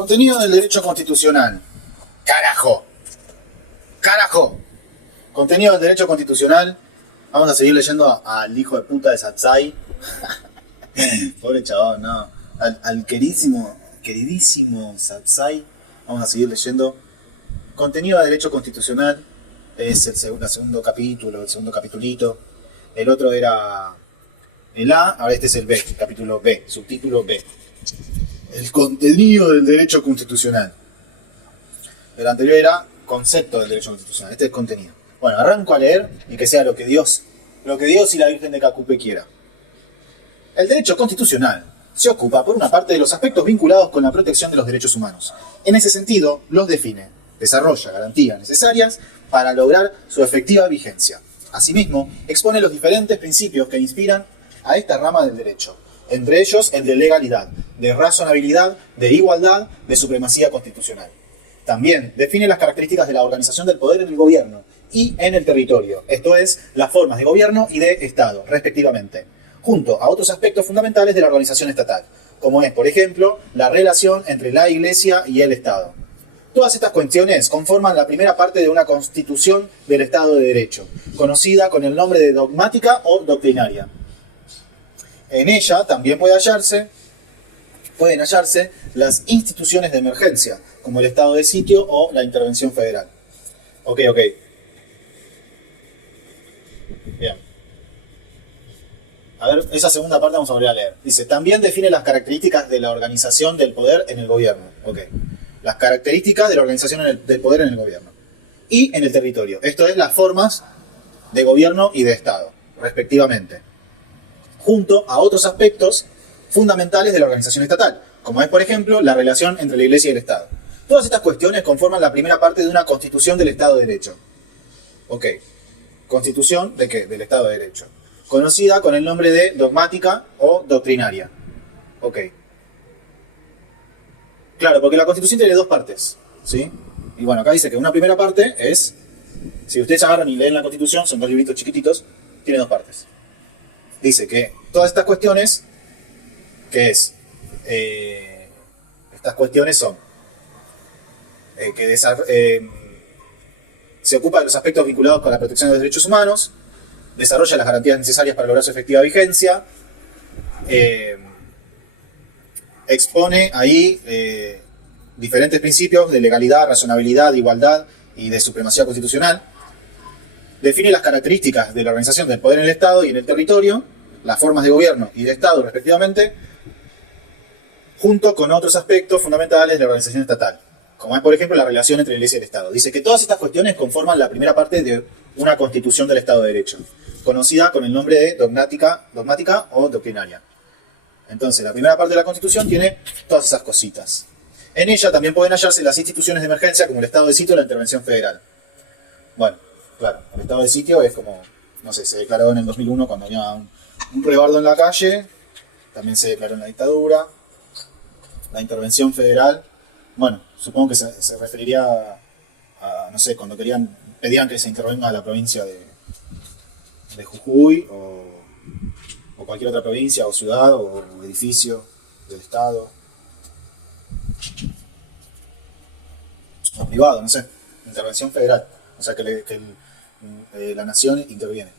Contenido del derecho constitucional. Carajo. Carajo. Contenido del derecho constitucional. Vamos a seguir leyendo al hijo de puta de Satsai. Pobre chabón, no. Al queridísimo Satsai. Vamos a seguir leyendo. Contenido del derecho constitucional. Es el segundo capítulo, el segundo capitulito. El otro era el A, ahora este es el B, capítulo B, subtítulo B. El contenido del derecho constitucional. El anterior era concepto del derecho constitucional, este es contenido. Bueno, arranco a leer y que sea lo que Dios y la Virgen de Cacupe quiera. El derecho constitucional se ocupa, por una parte, de los aspectos vinculados con la protección de los derechos humanos. En ese sentido, los define, desarrolla garantías necesarias para lograr su efectiva vigencia. Asimismo, expone los diferentes principios que inspiran a esta rama del derecho, entre ellos el de legalidad, de razonabilidad, de igualdad, de supremacía constitucional. También define las características de la organización del poder en el gobierno y en el territorio, esto es, las formas de gobierno y de Estado, respectivamente, junto a otros aspectos fundamentales de la organización estatal, como es, por ejemplo, la relación entre la Iglesia y el Estado. Todas estas cuestiones conforman la primera parte de una constitución del Estado de Derecho, conocida con el nombre de dogmática o doctrinaria. En ella también pueden hallarse las instituciones de emergencia, como el estado de sitio o la intervención federal. Ok. Bien. A ver, esa segunda parte vamos a volver a leer. Dice, también define las características de la organización del poder en el gobierno. Ok. Las características de la organización del poder en el gobierno. Y en el territorio. Esto es las formas de gobierno y de Estado, respectivamente. Junto a otros aspectos fundamentales de la organización estatal, como es, por ejemplo, la relación entre la Iglesia y el Estado. Todas estas cuestiones conforman la primera parte de una constitución del Estado de Derecho. Ok. ¿Constitución de qué? Del Estado de Derecho. Conocida con el nombre de dogmática o doctrinaria. Ok. Claro, porque la Constitución tiene dos partes, ¿sí? Y bueno, acá dice que una primera parte es, si ustedes agarran y leen la Constitución, son dos libritos chiquititos, tiene dos partes. Dice que todas estas cuestiones, estas cuestiones son se ocupa de los aspectos vinculados con la protección de los derechos humanos, desarrolla las garantías necesarias para lograr su efectiva vigencia, expone ahí diferentes principios de legalidad, razonabilidad, igualdad y de supremacía constitucional. Define las características de la organización del poder en el Estado y en el territorio, las formas de gobierno y de Estado, respectivamente, junto con otros aspectos fundamentales de la organización estatal, como es, por ejemplo, la relación entre la Iglesia y el Estado. Dice que todas estas cuestiones conforman la primera parte de una constitución del Estado de Derecho, conocida con el nombre de dogmática o doctrinaria. Entonces, la primera parte de la Constitución tiene todas esas cositas. En ella también pueden hallarse las instituciones de emergencia, como el estado de sitio o la intervención federal. Bueno, claro, el estado de sitio es como, no sé, se declaró en el 2001 cuando había un rebardo en la calle, también se declaró en la dictadura. La intervención federal, bueno, supongo que se referiría a, no sé, cuando pedían que se intervenga a la provincia de Jujuy o cualquier otra provincia o ciudad o edificio del Estado. O privado, no sé. Intervención federal. O sea que la nación interviene.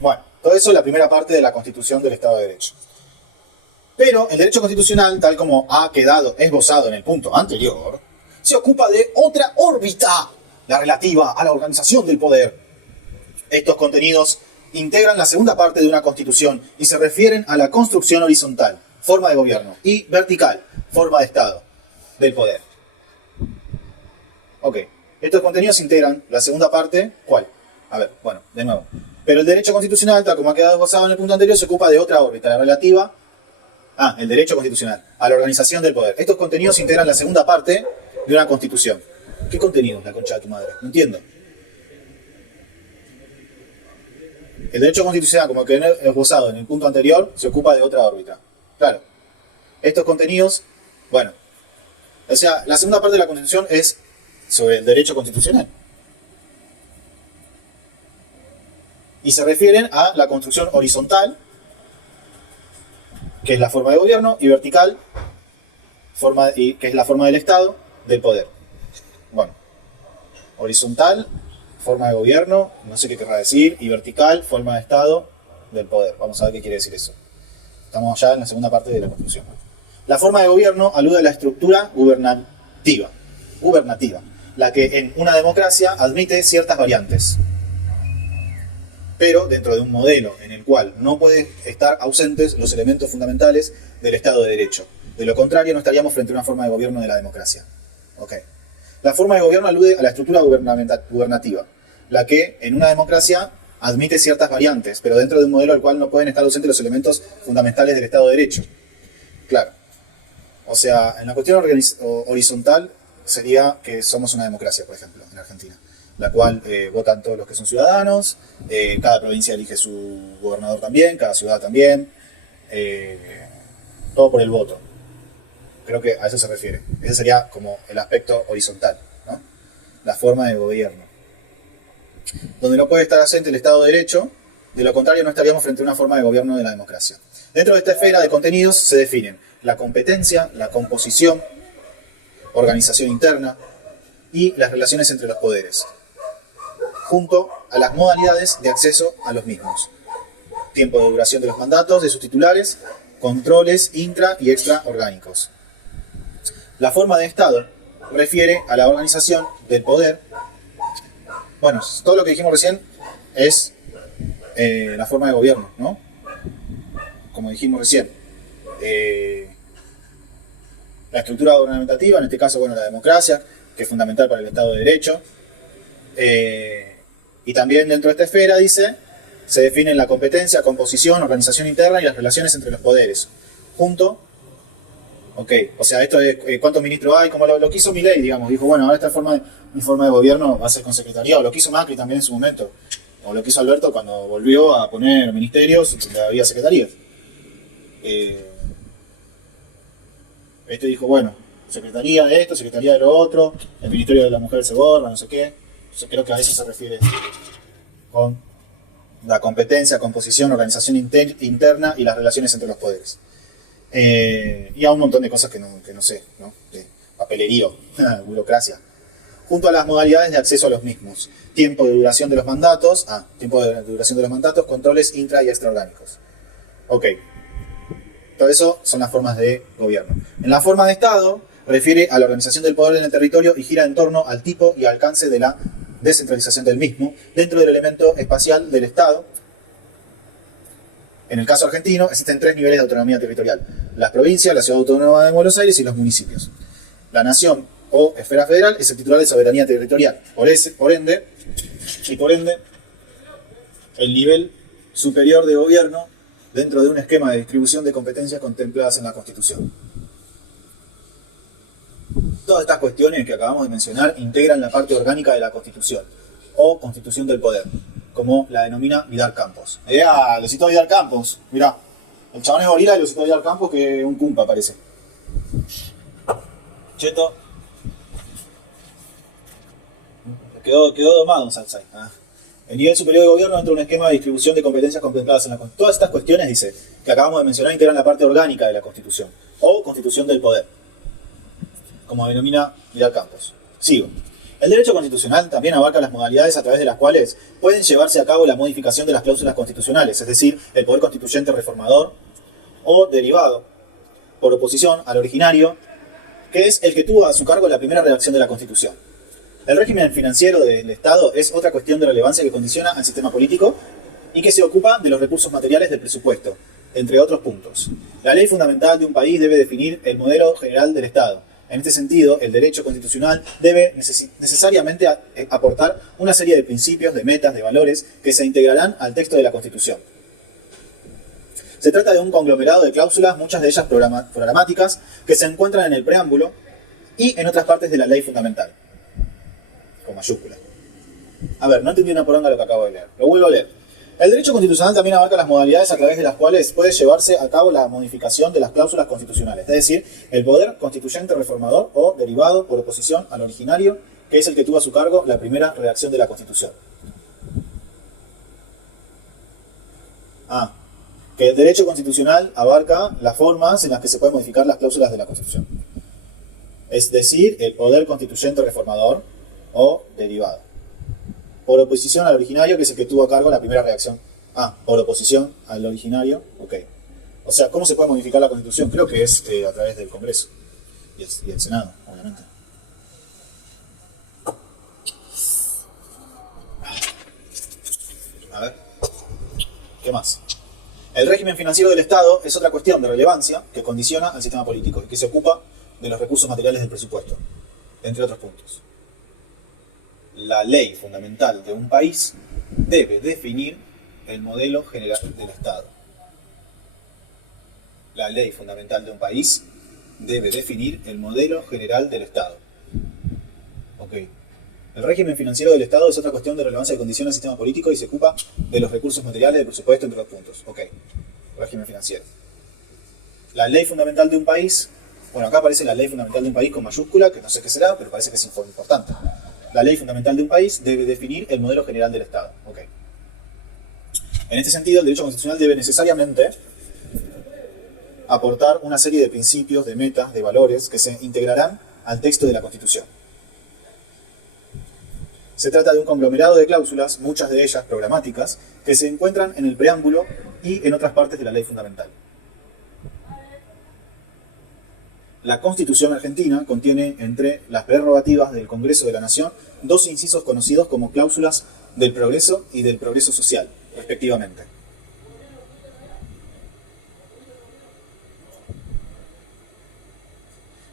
Bueno, todo eso es la primera parte de la Constitución del Estado de Derecho. Pero el derecho constitucional, tal como ha quedado esbozado en el punto anterior, se ocupa de otra órbita, la relativa a la organización del poder. Estos contenidos integran la segunda parte de una constitución y se refieren a la construcción horizontal, forma de gobierno, y vertical, forma de Estado, del poder. Ok, estos contenidos integran la segunda parte, ¿cuál? A ver, bueno, de nuevo. Pero el derecho constitucional, tal como ha quedado esbozado en el punto anterior, se ocupa de otra órbita, la relativa el derecho constitucional, a la organización del poder. Estos contenidos integran la segunda parte de una constitución. ¿Qué contenidos, la concha de tu madre? No entiendo. El derecho constitucional, como quedó esbozado en el punto anterior, se ocupa de otra órbita. Claro. Estos contenidos, bueno. O sea, la segunda parte de la Constitución es sobre el derecho constitucional. Y se refieren a la construcción horizontal que es la forma de gobierno, y vertical, que es la forma del Estado, del poder. Bueno, horizontal, forma de gobierno, no sé qué querrá decir, y vertical, forma de Estado, del poder. Vamos a ver qué quiere decir eso. Estamos ya en la segunda parte de la Constitución. La forma de gobierno alude a la estructura gubernativa, la que en una democracia admite ciertas variantes, pero dentro de un modelo en el cual no pueden estar ausentes los elementos fundamentales del Estado de Derecho. De lo contrario, no estaríamos frente a una forma de gobierno de la democracia. Okay. La forma de gobierno alude a la estructura gubernativa, la que en una democracia admite ciertas variantes, pero dentro de un modelo al cual no pueden estar ausentes los elementos fundamentales del Estado de Derecho. Claro. O sea, en la cuestión horizontal sería que somos una democracia, por ejemplo, en Argentina, la cual votan todos los que son ciudadanos, cada provincia elige su gobernador también, cada ciudad también, todo por el voto. Creo que a eso se refiere. Ese sería como el aspecto horizontal, ¿no? La forma de gobierno. Donde no puede estar ausente el Estado de Derecho, de lo contrario no estaríamos frente a una forma de gobierno de la democracia. Dentro de esta esfera de contenidos se definen la competencia, la composición, organización interna y las relaciones entre los poderes, junto a las modalidades de acceso a los mismos, tiempo de duración de los mandatos de sus titulares, controles intra y extraorgánicos. La forma de Estado refiere a la organización del poder. Bueno, todo lo que dijimos recién es la forma de gobierno, ¿no? Como dijimos recién. La estructura gubernamentativa, en este caso, bueno, la democracia, que es fundamental para el Estado de Derecho. Y también dentro de esta esfera, dice, se definen la competencia, composición, organización interna y las relaciones entre los poderes. Junto, o sea, esto de cuántos ministros hay, como lo que hizo Milei, digamos, dijo, bueno, ahora mi forma de gobierno va a ser con secretaría, o lo que hizo Macri también en su momento, o lo que hizo Alberto cuando volvió a poner ministerios donde había secretarías. Este dijo, bueno, secretaría de esto, secretaría de lo otro, el ministerio de la mujer se borra, no sé qué. Yo creo que a eso se refiere con la competencia, composición, organización interna y las relaciones entre los poderes. Y a un montón de cosas que no sé, ¿no? De papelerío, burocracia. Junto a las modalidades de acceso a los mismos. Tiempo de duración de los mandatos, controles intra y extraorgánicos. Ok. Todo eso son las formas de gobierno. En la forma de Estado, refiere a la organización del poder en el territorio y gira en torno al tipo y alcance de la descentralización del mismo, dentro del elemento espacial del Estado. En el caso argentino, existen 3 niveles de autonomía territorial: las provincias, la Ciudad Autónoma de Buenos Aires y los municipios. La nación o esfera federal es el titular de soberanía territorial. Por ende, el nivel superior de gobierno dentro de un esquema de distribución de competencias contempladas en la Constitución. Todas estas cuestiones que acabamos de mencionar integran la parte orgánica de la Constitución, o Constitución del Poder, como la denomina Vidal Campos. Lo citó Vidal Campos, mirá, el chabón es gorila y lo citó Vidal Campos, que un cumpa parece. Cheto. Quedó domado un Salsai. El nivel superior de gobierno dentro de un esquema de distribución de competencias contempladas en la Constitución. Todas estas cuestiones, dice, que acabamos de mencionar, integran la parte orgánica de la Constitución, o Constitución del Poder, como denomina Vidal Campos. Sigo. El derecho constitucional también abarca las modalidades a través de las cuales pueden llevarse a cabo la modificación de las cláusulas constitucionales, es decir, el poder constituyente reformador o derivado, por oposición al originario, que es el que tuvo a su cargo la primera redacción de la Constitución. El régimen financiero del Estado es otra cuestión de relevancia que condiciona al sistema político y que se ocupa de los recursos materiales del presupuesto, entre otros puntos. La ley fundamental de un país debe definir el modelo general del Estado. En este sentido, el derecho constitucional debe necesariamente aportar una serie de principios, de metas, de valores que se integrarán al texto de la Constitución. Se trata de un conglomerado de cláusulas, muchas de ellas programáticas, que se encuentran en el preámbulo y en otras partes de la ley fundamental, con mayúscula. A ver, no entendí una poronga lo que acabo de leer. Lo vuelvo a leer. El derecho constitucional también abarca las modalidades a través de las cuales puede llevarse a cabo la modificación de las cláusulas constitucionales, es decir, el poder constituyente reformador o derivado por oposición al originario, que es el que tuvo a su cargo la primera redacción de la Constitución. Que el derecho constitucional abarca las formas en las que se pueden modificar las cláusulas de la Constitución. Es decir, el poder constituyente reformador o derivado. Por oposición al originario, que es el que tuvo a cargo la primera redacción. Por oposición al originario, ok. O sea, ¿cómo se puede modificar la Constitución? Creo que es a través del Congreso y el Senado, obviamente. A ver, ¿qué más? El régimen financiero del Estado es otra cuestión de relevancia que condiciona al sistema político y que se ocupa de los recursos materiales del presupuesto, entre otros puntos. La ley fundamental de un país debe definir el modelo general del Estado. La ley fundamental de un país debe definir el modelo general del Estado. Ok. El régimen financiero del Estado es otra cuestión de relevancia que condiciona al sistema político y se ocupa de los recursos materiales del presupuesto, entre otros puntos. Ok. Régimen financiero. La ley fundamental de un país, bueno, acá aparece la ley fundamental de un país con mayúscula, que no sé qué será, pero parece que es importante. La ley fundamental de un país debe definir el modelo general del Estado. Ok. En este sentido, el derecho constitucional debe necesariamente aportar una serie de principios, de metas, de valores que se integrarán al texto de la Constitución. Se trata de un conglomerado de cláusulas, muchas de ellas programáticas, que se encuentran en el preámbulo y en otras partes de la ley fundamental. La Constitución argentina contiene entre las prerrogativas del Congreso de la Nación dos incisos conocidos como cláusulas del progreso y del progreso social, respectivamente.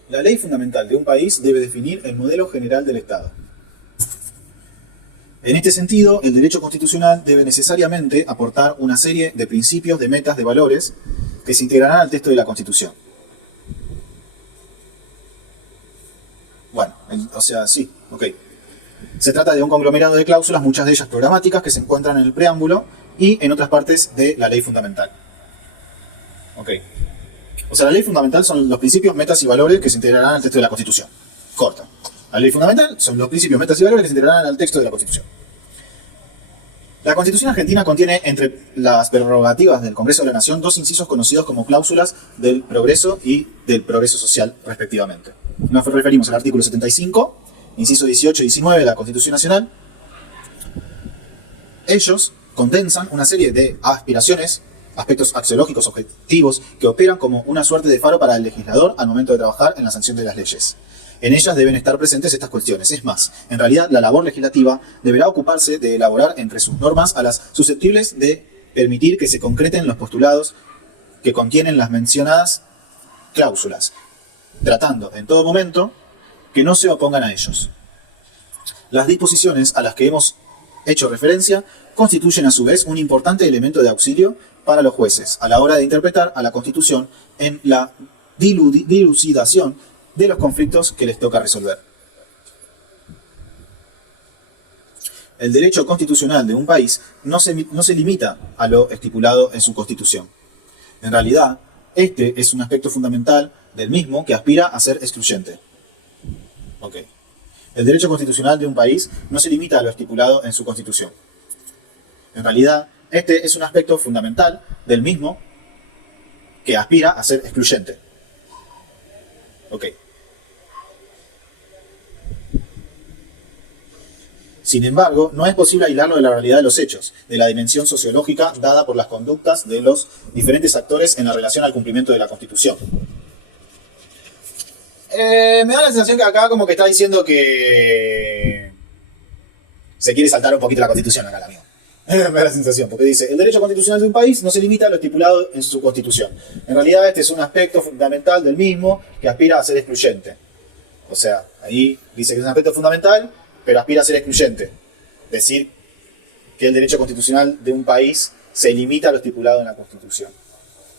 La ley fundamental de un país debe definir el modelo general del Estado. En este sentido, el derecho constitucional debe necesariamente aportar una serie de principios, de metas, de valores que se integrarán al texto de la Constitución. Bueno, o sea, sí, ok. Se trata de un conglomerado de cláusulas, muchas de ellas programáticas, que se encuentran en el preámbulo y en otras partes de la ley fundamental. Ok. O sea, la ley fundamental son los principios, metas y valores que se integrarán al texto de la Constitución. Corta. La ley fundamental son los principios, metas y valores que se integrarán al texto de la Constitución. La Constitución argentina contiene entre las prerrogativas del Congreso de la Nación dos incisos conocidos como cláusulas del progreso y del progreso social, respectivamente. Nos referimos al artículo 75, inciso 18 y 19 de la Constitución Nacional. Ellos condensan una serie de aspiraciones, aspectos axiológicos objetivos que operan como una suerte de faro para el legislador al momento de trabajar en la sanción de las leyes. En ellas deben estar presentes estas cuestiones. Es más, en realidad la labor legislativa deberá ocuparse de elaborar entre sus normas a las susceptibles de permitir que se concreten los postulados que contienen las mencionadas cláusulas, tratando en todo momento que no se opongan a ellos. Las disposiciones a las que hemos hecho referencia constituyen a su vez un importante elemento de auxilio para los jueces a la hora de interpretar a la Constitución en la dilucidación de los conflictos que les toca resolver. El derecho constitucional de un país no se limita a lo estipulado en su Constitución. En realidad, este es un aspecto fundamental del mismo que aspira a ser excluyente. Ok. El derecho constitucional de un país no se limita a lo estipulado en su Constitución. En realidad, este es un aspecto fundamental del mismo que aspira a ser excluyente. Ok. Sin embargo, no es posible aislarlo de la realidad de los hechos, de la dimensión sociológica dada por las conductas de los diferentes actores en la relación al cumplimiento de la Constitución. Me da la sensación que acá como que está diciendo que se quiere saltar un poquito la Constitución acá, el amigo. Me da la sensación, porque dice, el derecho constitucional de un país no se limita a lo estipulado en su Constitución. En realidad este es un aspecto fundamental del mismo que aspira a ser excluyente. O sea, ahí dice que es un aspecto fundamental, pero aspira a ser excluyente. Decir que el derecho constitucional de un país se limita a lo estipulado en la Constitución.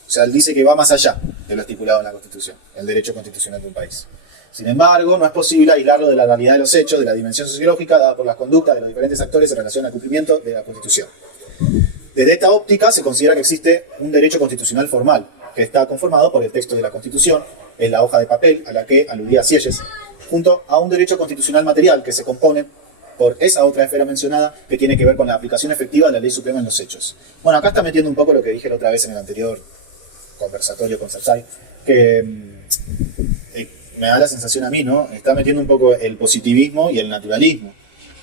O sea, él dice que va más allá de lo estipulado en la Constitución, el derecho constitucional de un país. Sin embargo, no es posible aislarlo de la realidad de los hechos, de la dimensión sociológica dada por las conductas de los diferentes actores en relación al cumplimiento de la Constitución. Desde esta óptica se considera que existe un derecho constitucional formal, que está conformado por el texto de la Constitución, en la hoja de papel a la que aludía Sieyes, junto a un derecho constitucional material que se compone por esa otra esfera mencionada que tiene que ver con la aplicación efectiva de la ley suprema en los hechos. Bueno, acá está metiendo un poco lo que dije la otra vez en el anterior conversatorio con Satsai, que me da la sensación a mí, ¿no? Está metiendo un poco el positivismo y el naturalismo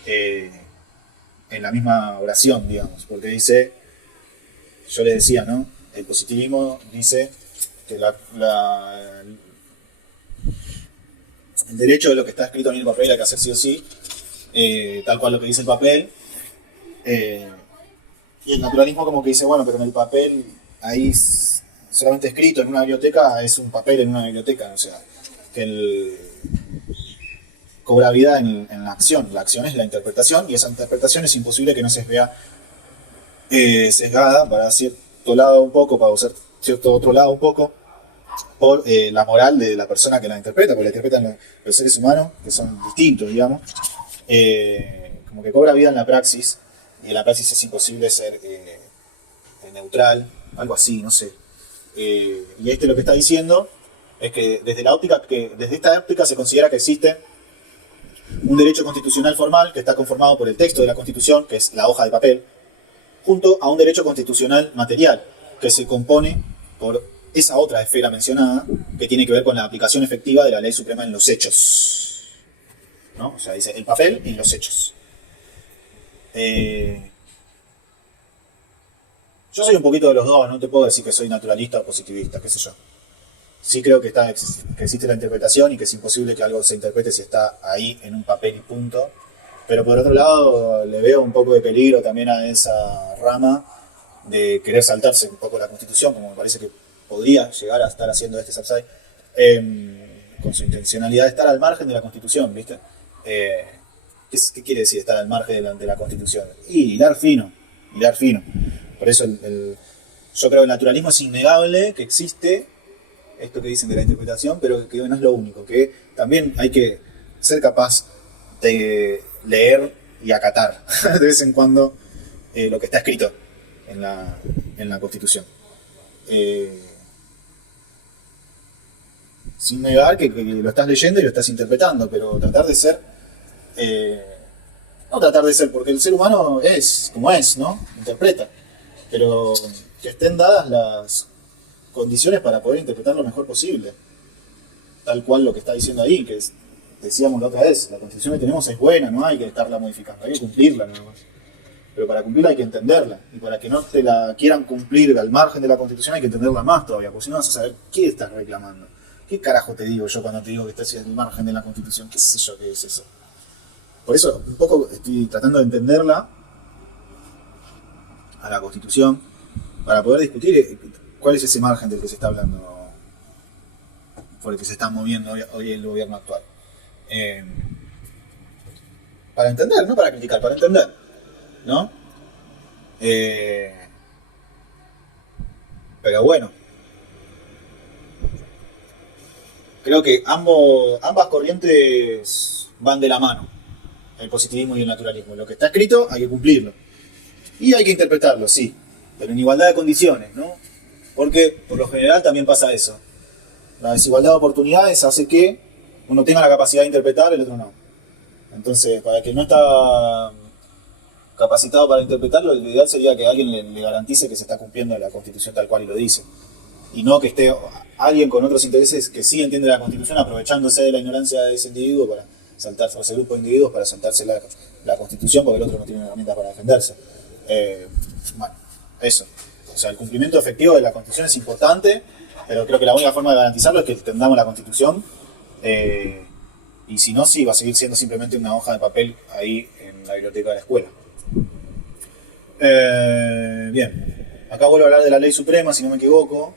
en la misma oración, digamos, porque dice, yo le decía, ¿no? El positivismo dice que el derecho de lo que está escrito en el papel hay que hacer sí o sí, tal cual lo que dice el papel, y el naturalismo como que dice, bueno, pero en el papel ahí solamente escrito en una biblioteca es un papel en una biblioteca, o sea, que cobra vida en la acción es la interpretación, y esa interpretación es imposible que no se vea sesgada para cierto lado un poco, para usar cierto otro lado un poco, por la moral de la persona que la interpreta, porque la interpretan los seres humanos, que son distintos, digamos, como que cobra vida en la praxis, y en la praxis es imposible ser neutral, algo así, no sé. Y lo que está diciendo es que desde esta óptica se considera que existe un derecho constitucional formal que está conformado por el texto de la Constitución, que es la hoja de papel, junto a un derecho constitucional material, que se compone por esa otra esfera mencionada, que tiene que ver con la aplicación efectiva de la ley suprema en los hechos, ¿no? O sea, dice el papel y los hechos. Yo soy un poquito de los dos, no te puedo decir que soy naturalista o positivista, qué sé yo. Sí creo que existe la interpretación y que es imposible que algo se interprete si está ahí en un papel y punto. Pero por otro lado, le veo un poco de peligro también a esa rama de querer saltarse un poco la Constitución, como me parece que podría llegar a estar haciendo este Satsai, con su intencionalidad de estar al margen de la Constitución, ¿viste? ¿Qué quiere decir estar al margen de la Constitución? Y hilar fino. Por eso yo creo que el naturalismo es innegable, que existe esto que dicen de la interpretación, pero que no es lo único, que también hay que ser capaz de leer y acatar de vez en cuando lo que está escrito en la Constitución. Sin negar que lo estás leyendo y lo estás interpretando, pero tratar de ser... no tratar de ser, porque el ser humano es como es, ¿no? Interpreta. Pero que estén dadas las condiciones para poder interpretar lo mejor posible. Tal cual lo que está diciendo ahí, que decíamos la otra vez, la Constitución que tenemos es buena, no hay que estarla modificando, hay que cumplirla nada más. Pero para cumplirla hay que entenderla, y para que no te la quieran cumplir al margen de la Constitución hay que entenderla más todavía, porque si no vas a saber qué estás reclamando. ¿Qué carajo te digo yo cuando te digo que estás al margen de la Constitución? ¿Qué sé yo qué es eso? Por eso un poco estoy tratando de entenderla a la Constitución, para poder discutir cuál es ese margen del que se está hablando, por el que se está moviendo hoy el gobierno actual. Para entender, no para criticar, para entender, ¿no? Pero bueno, creo que ambas corrientes van de la mano, el positivismo y el naturalismo. Lo que está escrito hay que cumplirlo. Y hay que interpretarlo, sí, pero en igualdad de condiciones, ¿no? Porque por lo general también pasa eso. La desigualdad de oportunidades hace que uno tenga la capacidad de interpretar, el otro no. Entonces, para el que no está capacitado para interpretarlo, lo ideal sería que alguien le garantice que se está cumpliendo la Constitución tal cual y lo dice. Y no que esté alguien con otros intereses que sí entiende la Constitución aprovechándose de la ignorancia de ese individuo para saltarse, o ese grupo de individuos para saltarse la Constitución porque el otro no tiene herramientas para defenderse. Bueno, eso. O sea, el cumplimiento efectivo de la Constitución es importante, pero creo que la única forma de garantizarlo es que entendamos la Constitución, y si no, sí, va a seguir siendo simplemente una hoja de papel ahí en la biblioteca de la escuela. Bien, acá vuelvo a hablar de la ley suprema, si no me equivoco.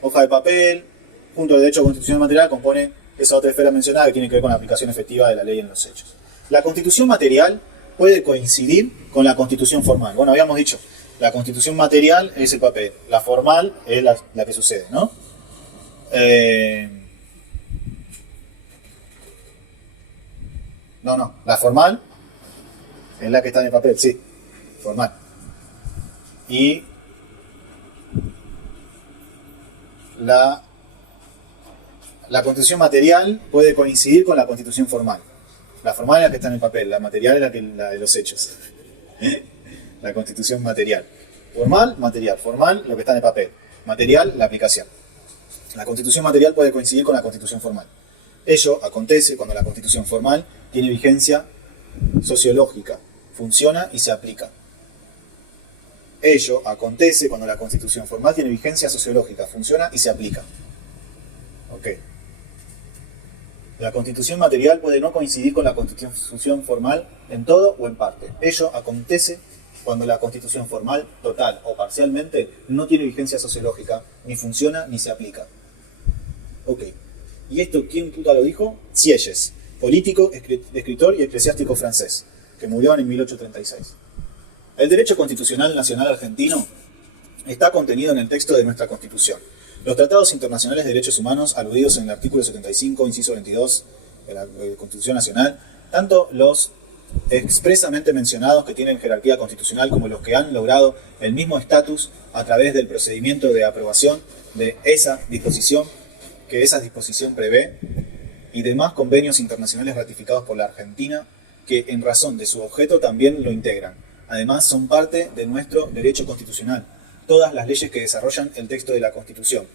Hoja de papel, junto al derecho constitucional material, compone esa otra esfera mencionada que tiene que ver con la aplicación efectiva de la ley en los hechos. La Constitución material puede coincidir con la Constitución formal. Bueno, habíamos dicho, la Constitución material es el papel, la formal es la que sucede, ¿no? No, la formal es la que está en el papel, sí, formal. Y la Constitución material puede coincidir con la Constitución formal. La formal es la que está en el papel, la material es la de los hechos. La constitución material. Formal, material. Formal, lo que está en el papel. Material, la aplicación. La constitución material puede coincidir con la constitución formal. Ello acontece cuando la constitución formal tiene vigencia sociológica, funciona y se aplica. Ello acontece cuando la constitución formal tiene vigencia sociológica, funciona y se aplica. Ok. La constitución material puede no coincidir con la constitución formal en todo o en parte. Ello acontece cuando la constitución formal, total o parcialmente, no tiene vigencia sociológica, ni funciona ni se aplica. Ok. ¿Y esto quién puta lo dijo? Sieyes, político, escritor y eclesiástico francés, que murió en 1836. El derecho constitucional nacional argentino está contenido en el texto de nuestra Constitución. Los tratados internacionales de derechos humanos aludidos en el artículo 75, inciso 22 de la Constitución Nacional, tanto los expresamente mencionados que tienen jerarquía constitucional como los que han logrado el mismo estatus a través del procedimiento de aprobación de esa disposición que esa disposición prevé, y demás convenios internacionales ratificados por la Argentina que en razón de su objeto también lo integran. Además son parte de nuestro derecho constitucional, todas las leyes que desarrollan el texto de la Constitución.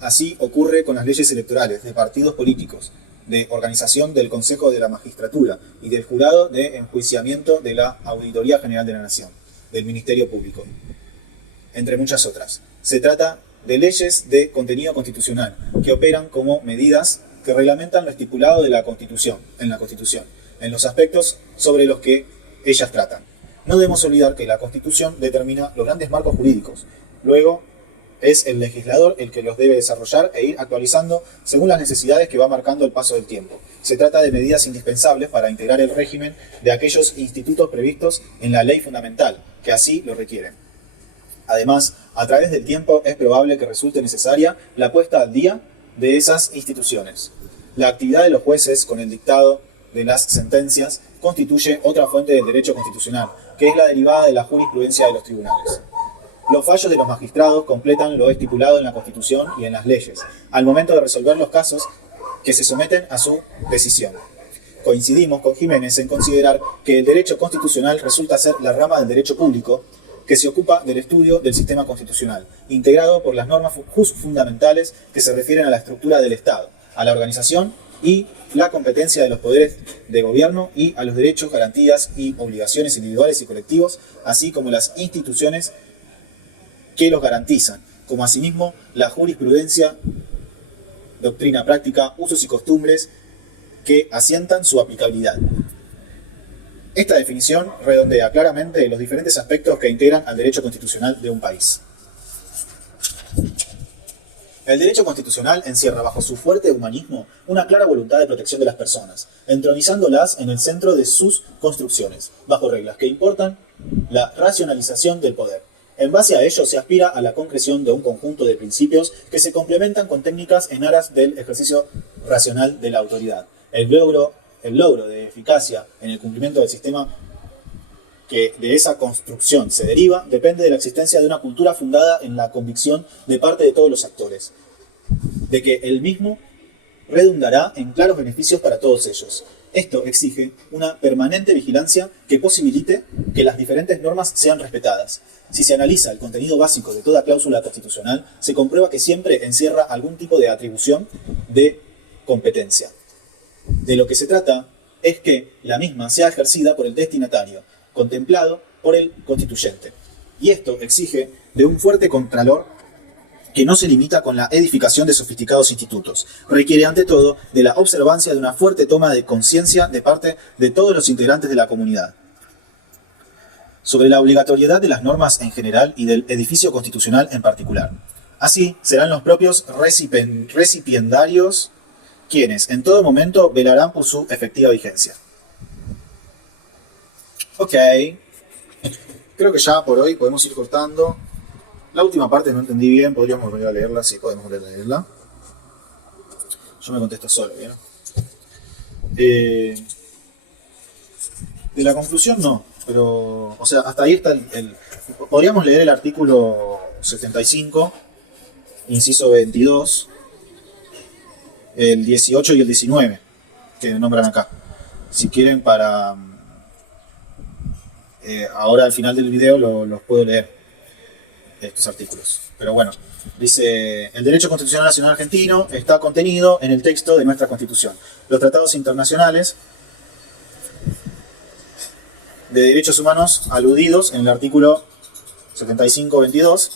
Así ocurre con las leyes electorales, de partidos políticos, de organización del Consejo de la Magistratura y del Jurado de Enjuiciamiento de la Auditoría General de la Nación, del Ministerio Público, entre muchas otras. Se trata de leyes de contenido constitucional, que operan como medidas que reglamentan lo estipulado de la Constitución, en los aspectos sobre los que ellas tratan. No debemos olvidar que la Constitución determina los grandes marcos jurídicos. Luego, es el legislador el que los debe desarrollar e ir actualizando según las necesidades que va marcando el paso del tiempo. Se trata de medidas indispensables para integrar el régimen de aquellos institutos previstos en la ley fundamental, que así lo requieren. Además, a través del tiempo es probable que resulte necesaria la puesta al día de esas instituciones. La actividad de los jueces con el dictado de las sentencias constituye otra fuente del derecho constitucional, que es la derivada de la jurisprudencia de los tribunales. Los fallos de los magistrados completan lo estipulado en la Constitución y en las leyes, al momento de resolver los casos que se someten a su decisión. Coincidimos con Jiménez en considerar que el derecho constitucional resulta ser la rama del derecho público que se ocupa del estudio del sistema constitucional, integrado por las normas fundamentales que se refieren a la estructura del Estado, a la organización y la competencia de los poderes de gobierno y a los derechos, garantías y obligaciones individuales y colectivos, así como las instituciones que los garantizan, como asimismo la jurisprudencia, doctrina práctica, usos y costumbres que asientan su aplicabilidad. Esta definición redondea claramente los diferentes aspectos que integran al derecho constitucional de un país. El derecho constitucional encierra bajo su fuerte humanismo una clara voluntad de protección de las personas, entronizándolas en el centro de sus construcciones, bajo reglas que importan la racionalización del poder. En base a ello se aspira a la concreción de un conjunto de principios que se complementan con técnicas en aras del ejercicio racional de la autoridad. El logro de eficacia en el cumplimiento del sistema que de esa construcción se deriva depende de la existencia de una cultura fundada en la convicción de parte de todos los actores, de que el mismo redundará en claros beneficios para todos ellos. Esto exige una permanente vigilancia que posibilite que las diferentes normas sean respetadas. Si se analiza el contenido básico de toda cláusula constitucional, se comprueba que siempre encierra algún tipo de atribución de competencia. De lo que se trata es que la misma sea ejercida por el destinatario, contemplado por el constituyente. Y esto exige de un fuerte contralor que no se limita con la edificación de sofisticados institutos. Requiere ante todo de la observancia de una fuerte toma de conciencia de parte de todos los integrantes de la comunidad sobre la obligatoriedad de las normas en general y del edificio constitucional en particular. Así serán los propios recipiendarios quienes en todo momento velarán por su efectiva vigencia. Ok, creo que ya por hoy podemos ir cortando. La última parte no entendí bien, podríamos volver a leerla, sí, podemos volver a leerla. Yo me contesto solo, ¿bien? De la conclusión no, pero, o sea, hasta ahí está podríamos leer el artículo 75, inciso 22, el 18 y el 19. que nombran acá. Si quieren, para ahora al final del video los puedo leer, estos artículos. Pero bueno, dice: el derecho constitucional nacional argentino está contenido en el texto de nuestra Constitución. Los tratados internacionales de derechos humanos aludidos en el artículo 75-22,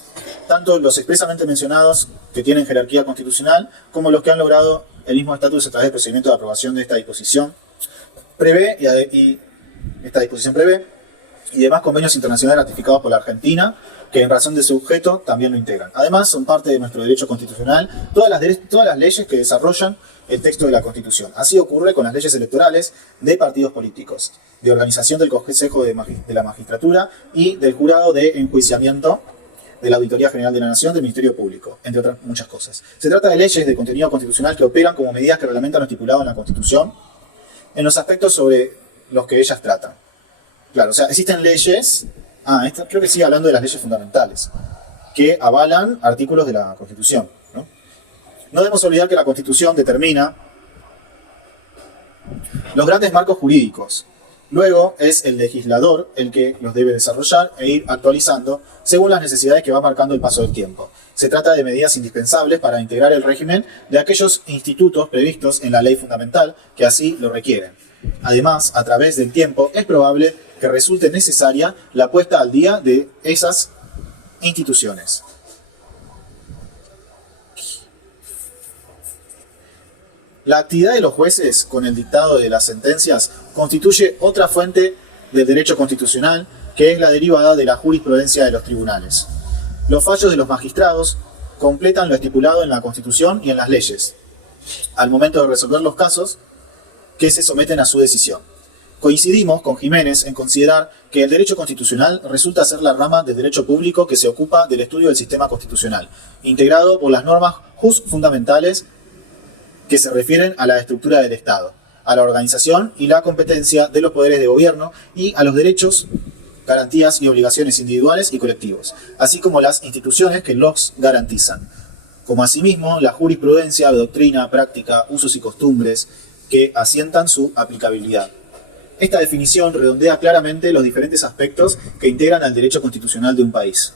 tanto los expresamente mencionados que tienen jerarquía constitucional, como los que han logrado el mismo estatus a través del procedimiento de aprobación de esta disposición, prevé, y demás convenios internacionales ratificados por la Argentina, que en razón de su objeto también lo integran. Además, son parte de nuestro derecho constitucional todas las leyes que desarrollan el texto de la Constitución. Así ocurre con las leyes electorales de partidos políticos, de organización del Consejo de la Magistratura y del Jurado de Enjuiciamiento de la Auditoría General de la Nación, del Ministerio Público, entre otras muchas cosas. Se trata de leyes de contenido constitucional que operan como medidas que reglamentan lo estipulado en la Constitución en los aspectos sobre los que ellas tratan. Claro, o sea, existen leyes, creo que sigue hablando de las leyes fundamentales, que avalan artículos de la Constitución, ¿no? No debemos olvidar que la Constitución determina los grandes marcos jurídicos. Luego es el legislador el que los debe desarrollar e ir actualizando según las necesidades que va marcando el paso del tiempo. Se trata de medidas indispensables para integrar el régimen de aquellos institutos previstos en la ley fundamental que así lo requieren. Además, a través del tiempo es probable que resulte necesaria la puesta al día de esas instituciones. La actividad de los jueces con el dictado de las sentencias constituye otra fuente del derecho constitucional, que es la derivada de la jurisprudencia de los tribunales. Los fallos de los magistrados completan lo estipulado en la Constitución y en las leyes, al momento de resolver los casos que se someten a su decisión. Coincidimos con Jiménez en considerar que el derecho constitucional resulta ser la rama del derecho público que se ocupa del estudio del sistema constitucional, integrado por las normas fundamentales que se refieren a la estructura del Estado, a la organización y la competencia de los poderes de gobierno y a los derechos, garantías y obligaciones individuales y colectivos, así como las instituciones que los garantizan, como asimismo la jurisprudencia, doctrina, práctica, usos y costumbres que asientan su aplicabilidad. Esta definición redondea claramente los diferentes aspectos que integran al derecho constitucional de un país.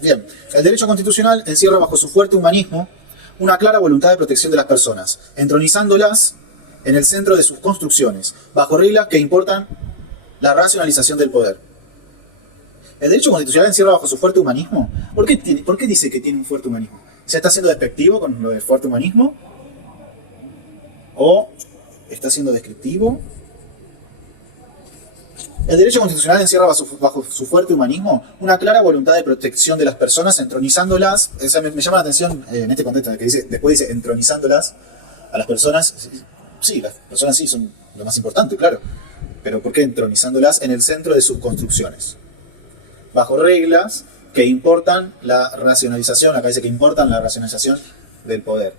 Bien, el derecho constitucional encierra bajo su fuerte humanismo una clara voluntad de protección de las personas, entronizándolas en el centro de sus construcciones, bajo reglas que importan la racionalización del poder. ¿El derecho constitucional encierra bajo su fuerte humanismo? ¿Por qué dice que tiene un fuerte humanismo? ¿Se está siendo despectivo con lo del fuerte humanismo? ¿O está siendo descriptivo? El derecho constitucional encierra bajo su fuerte humanismo una clara voluntad de protección de las personas, entronizándolas. O sea, me llama la atención en este contexto, que después dice entronizándolas a las personas. Sí, las personas sí son lo más importante, claro. Pero ¿por qué entronizándolas en el centro de sus construcciones? Bajo reglas que importan la racionalización, acá dice que importan la racionalización del poder.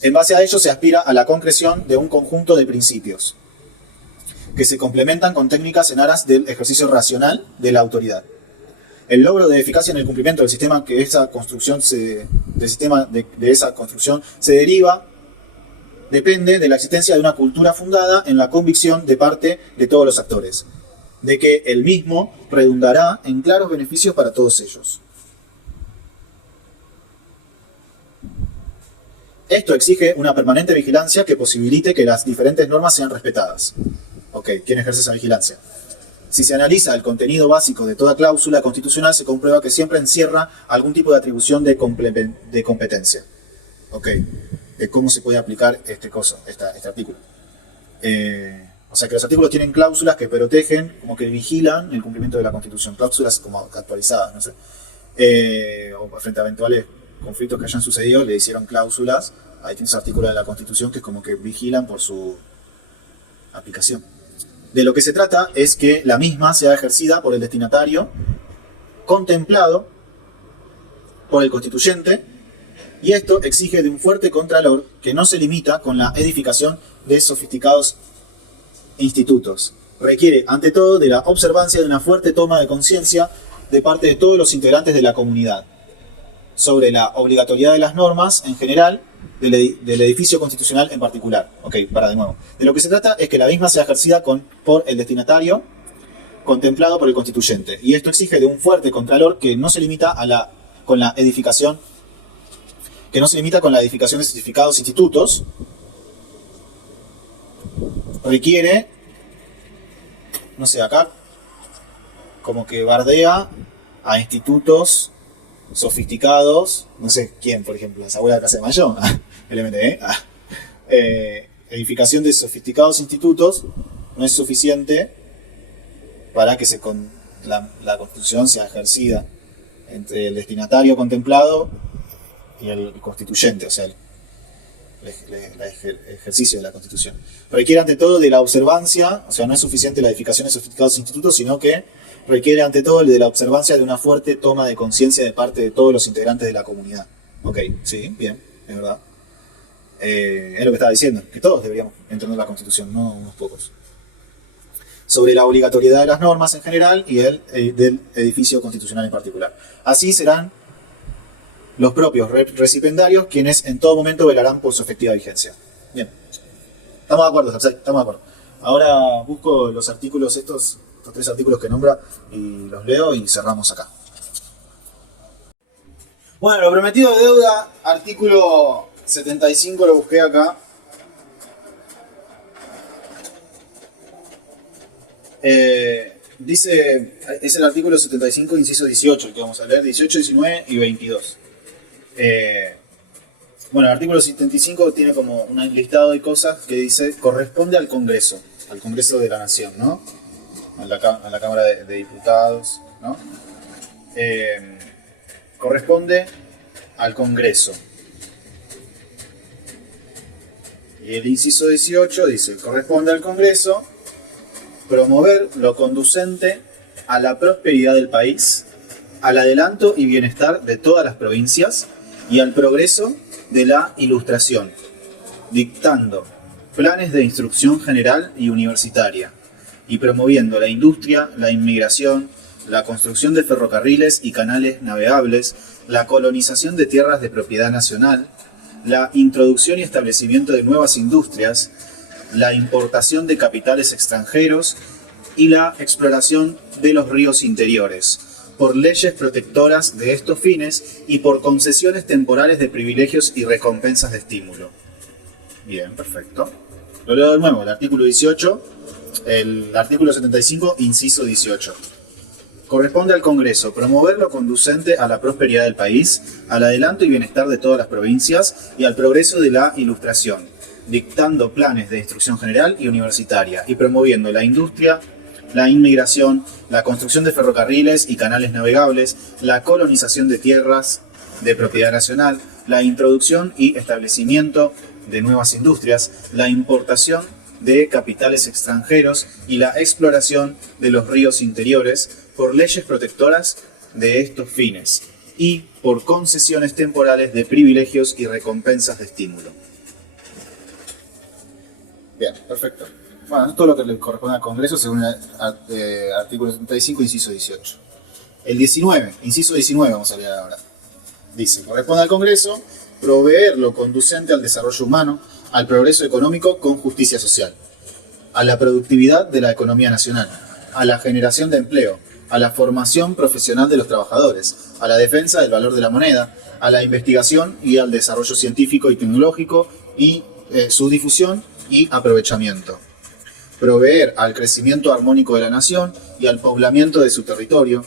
En base a ello se aspira a la concreción de un conjunto de principios que se complementan con técnicas en aras del ejercicio racional de la autoridad. El logro de eficacia en el cumplimiento del sistema de esa construcción se depende de la existencia de una cultura fundada en la convicción de parte de todos los actores, de que el mismo redundará en claros beneficios para todos ellos. Esto exige una permanente vigilancia que posibilite que las diferentes normas sean respetadas. Ok, ¿quién ejerce esa vigilancia? Si se analiza el contenido básico de toda cláusula constitucional, se comprueba que siempre encierra algún tipo de atribución de competencia. Ok, de cómo se puede aplicar este artículo. O sea que los artículos tienen cláusulas que protegen, como que vigilan el cumplimiento de la Constitución. Cláusulas como actualizadas, no sé. O frente a eventuales conflictos que hayan sucedido, le hicieron cláusulas a distintos artículos de la Constitución que es como que vigilan por su aplicación. De lo que se trata es que la misma sea ejercida por el destinatario, contemplado por el constituyente, y esto exige de un fuerte contralor que no se limita con la edificación de sofisticados institutos. Requiere, ante todo, de la observancia de una fuerte toma de conciencia de parte de todos los integrantes de la comunidad sobre la obligatoriedad de las normas en general, del edificio constitucional en particular. Ok, para de nuevo. De lo que se trata es que la misma sea ejercida por el destinatario, contemplado por el constituyente. Y esto exige de un fuerte contralor que no se limita con la edificación de certificados institutos. Requiere, no sé, acá como que bardea a institutos sofisticados, no sé quién, por ejemplo, la abuela de Casa de Mayo, LMT, edificación de sofisticados institutos no es suficiente para que la Constitución sea ejercida entre el destinatario contemplado y el constituyente, o sea, el ejercicio de la Constitución. Requiere ante todo de la observancia, o sea, no es suficiente la edificación de sofisticados institutos, sino que requiere ante todo de la observancia de una fuerte toma de conciencia de parte de todos los integrantes de la comunidad. Ok, sí, bien, es verdad. Es lo que estaba diciendo, que todos deberíamos entender la Constitución, no unos pocos. Sobre la obligatoriedad de las normas en general y del edificio constitucional en particular. Así serán los propios recipiendarios quienes en todo momento velarán por su efectiva vigencia. Bien. Estamos de acuerdo, estamos de acuerdo. Ahora busco los artículos estos 3 artículos que nombra y los leo y cerramos acá. Bueno, lo prometido de deuda, artículo 75 lo busqué acá. Dice, es el artículo 75, inciso 18, el que vamos a leer, 18, 19 y 22. Bueno, el artículo 75 tiene como un listado de cosas que dice, corresponde al Congreso de la Nación, ¿no? A la Cámara de Diputados, ¿no? Corresponde al Congreso. Y el inciso 18 dice, corresponde al Congreso promover lo conducente a la prosperidad del país, al adelanto y bienestar de todas las provincias y al progreso de la Ilustración, dictando planes de instrucción general y universitaria, y promoviendo la industria, la inmigración, la construcción de ferrocarriles y canales navegables, la colonización de tierras de propiedad nacional, la introducción y establecimiento de nuevas industrias, la importación de capitales extranjeros y la exploración de los ríos interiores, por leyes protectoras de estos fines y por concesiones temporales de privilegios y recompensas de estímulo. Bien, perfecto. Lo leo de nuevo, el artículo 18, el artículo 75, inciso 18. Corresponde al Congreso promover lo conducente a la prosperidad del país, al adelanto y bienestar de todas las provincias y al progreso de la Ilustración, dictando planes de instrucción general y universitaria y promoviendo la industria, la inmigración, la construcción de ferrocarriles y canales navegables, la colonización de tierras de propiedad nacional, la introducción y establecimiento de nuevas industrias, la importación de capitales extranjeros y la exploración de los ríos interiores por leyes protectoras de estos fines y por concesiones temporales de privilegios y recompensas de estímulo. Bien, perfecto. Bueno, esto es todo lo que le corresponde al Congreso según el artículo 75, inciso 18. El 19, inciso 19 vamos a leer ahora. Dice, corresponde al Congreso proveer lo conducente al desarrollo humano, al progreso económico con justicia social, a la productividad de la economía nacional, a la generación de empleo, a la formación profesional de los trabajadores, a la defensa del valor de la moneda, a la investigación y al desarrollo científico y tecnológico y su difusión y aprovechamiento. Proveer al crecimiento armónico de la nación y al poblamiento de su territorio,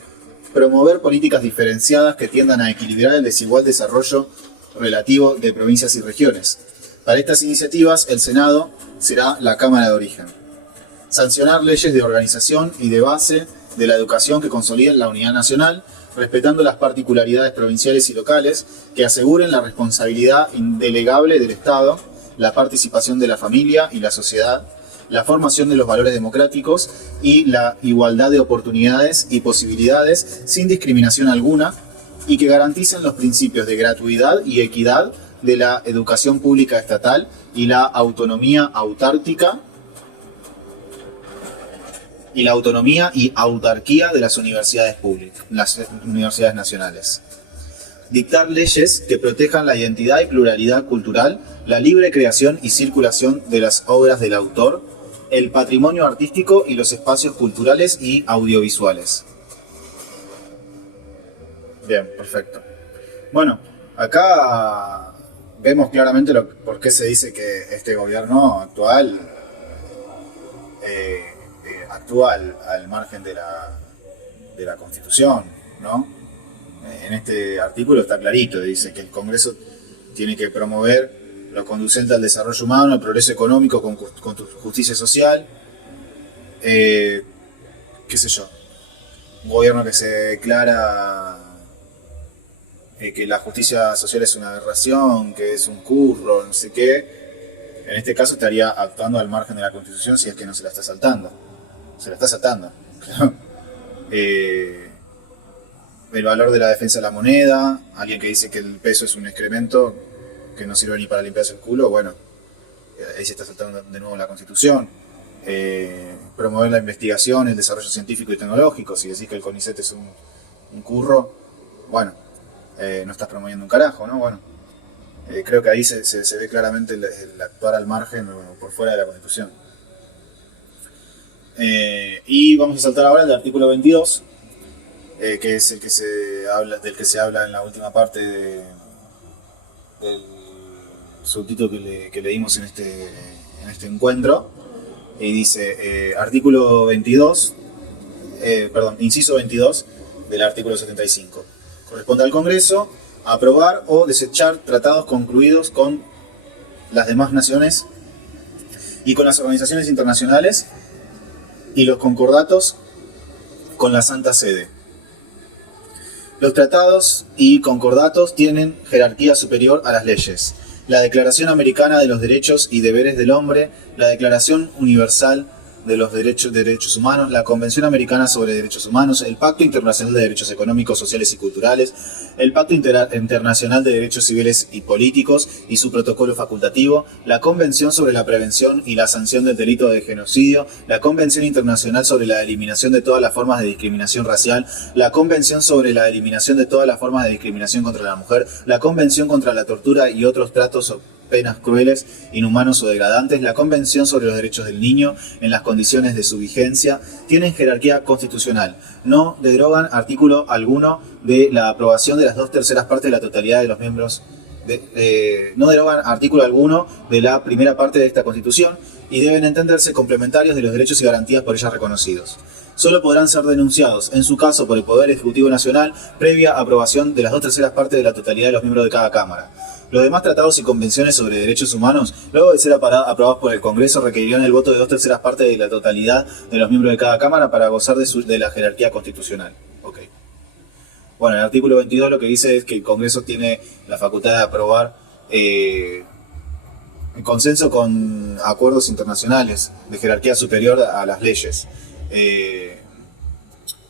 promover políticas diferenciadas que tiendan a equilibrar el desigual desarrollo relativo de provincias y regiones. Para estas iniciativas, el Senado será la Cámara de origen. Sancionar leyes de organización y de base de la educación que consoliden la unidad nacional, respetando las particularidades provinciales y locales, que aseguren la responsabilidad indelegable del Estado, la participación de la familia y la sociedad, la formación de los valores democráticos y la igualdad de oportunidades y posibilidades sin discriminación alguna, y que garanticen los principios de gratuidad y equidad de la educación pública estatal y la autonomía autárquica y autarquía de las universidades públicas, las universidades nacionales. Dictar leyes que protejan la identidad y pluralidad cultural, la libre creación y circulación de las obras del autor, el patrimonio artístico y los espacios culturales y audiovisuales. Bien, perfecto. Bueno, acá vemos claramente por qué se dice que este gobierno actual actúa al margen de la Constitución, ¿no? En este artículo está clarito, dice que el Congreso tiene que promover lo conducente al desarrollo humano, al progreso económico con justicia social, qué sé yo, un gobierno que se declara que la justicia social es una aberración, que es un curro, no sé qué. En este caso estaría actuando al margen de la Constitución si es que no se la está saltando. Se la está saltando. El valor de la defensa de la moneda, alguien que dice que el peso es un excremento que no sirve ni para limpiarse el culo, bueno, ahí se está saltando de nuevo la Constitución. Promover la investigación, el desarrollo científico y tecnológico, si decís que el CONICET es un curro, bueno, no estás promoviendo un carajo, ¿no? Bueno, creo que ahí se ve claramente el actuar al margen o por fuera de la Constitución. Y vamos a saltar ahora al artículo 22, que es el que del que se habla en la última parte del subtítulo que leímos en este encuentro. Y dice, artículo 22, inciso 22 del artículo 75. Corresponde al Congreso aprobar o desechar tratados concluidos con las demás naciones y con las organizaciones internacionales y los concordatos con la Santa Sede. Los tratados y concordatos tienen jerarquía superior a las leyes. La Declaración Americana de los Derechos y Deberes del Hombre, la Declaración Universal de los Derechos Humanos, la Convención Americana sobre Derechos Humanos, el Pacto Internacional de Derechos Económicos, Sociales y Culturales, el Pacto Internacional de Derechos Civiles y Políticos y su protocolo facultativo, la Convención sobre la Prevención y la Sanción del Delito de Genocidio, la Convención Internacional sobre la Eliminación de todas las formas de discriminación racial, la Convención sobre la Eliminación de todas las formas de discriminación contra la mujer, la Convención contra la tortura y otros tratos o penas crueles, inhumanos o degradantes, la Convención sobre los Derechos del Niño, en las condiciones de su vigencia, tienen jerarquía constitucional. No derogan artículo alguno de la aprobación de las 2/3 partes de la totalidad de los miembros. No derogan artículo alguno de la primera parte de esta Constitución y deben entenderse complementarios de los derechos y garantías por ellas reconocidos. Solo podrán ser denunciados, en su caso, por el Poder Ejecutivo Nacional, previa aprobación de las 2/3 partes de la totalidad de los miembros de cada Cámara. Los demás tratados y convenciones sobre derechos humanos, luego de ser aprobados por el Congreso, requerirán el voto de 2/3 partes de la totalidad de los miembros de cada Cámara para gozar de la jerarquía constitucional. Okay. Bueno, el artículo 22 lo que dice es que el Congreso tiene la facultad de aprobar en consenso con acuerdos internacionales de jerarquía superior a las leyes,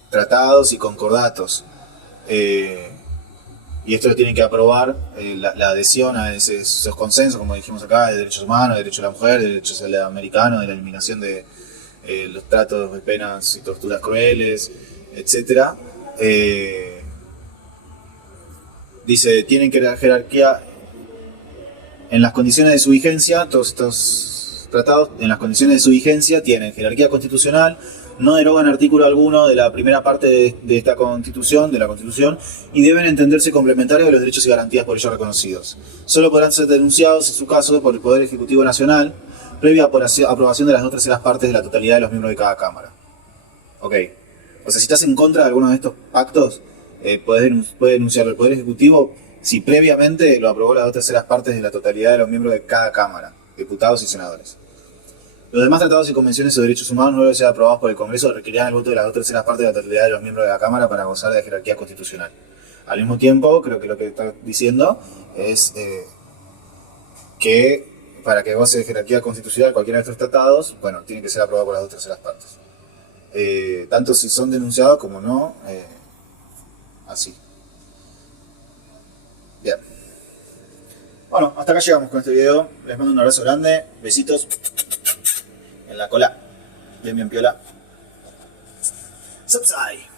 tratados y concordatos. Y esto lo tiene que aprobar la adhesión a esos consensos, como dijimos acá, de derechos humanos, de derechos de la mujer, de derechos americanos, de la eliminación de los tratos de penas y torturas crueles, etc. Dice, tienen que la jerarquía en las condiciones de su vigencia, todos estos tratados, en las condiciones de su vigencia, tienen jerarquía constitucional, no derogan artículo alguno de la primera parte de esta Constitución, y deben entenderse complementarios de los derechos y garantías por ellos reconocidos. Solo podrán ser denunciados, en su caso, por el Poder Ejecutivo Nacional, previa aprobación de las 2/3 partes de la totalidad de los miembros de cada Cámara. Ok. O sea, si estás en contra de alguno de estos pactos, puede denunciarlo el Poder Ejecutivo si previamente lo aprobó las 2/3 partes de la totalidad de los miembros de cada Cámara, diputados y senadores. Los demás tratados y convenciones sobre derechos humanos no deben ser aprobados por el Congreso, requerirán el voto de las 2/3 partes de la totalidad de los miembros de la Cámara para gozar de jerarquía constitucional. Al mismo tiempo, creo que lo que está diciendo es que para que goce de jerarquía constitucional cualquiera de estos tratados, bueno, tiene que ser aprobado por las 2/3 partes. Tanto si son denunciados como no, así. Bien. Bueno, hasta acá llegamos con este video. Les mando un abrazo grande, besitos en la cola. Bien, bien piola. Subside.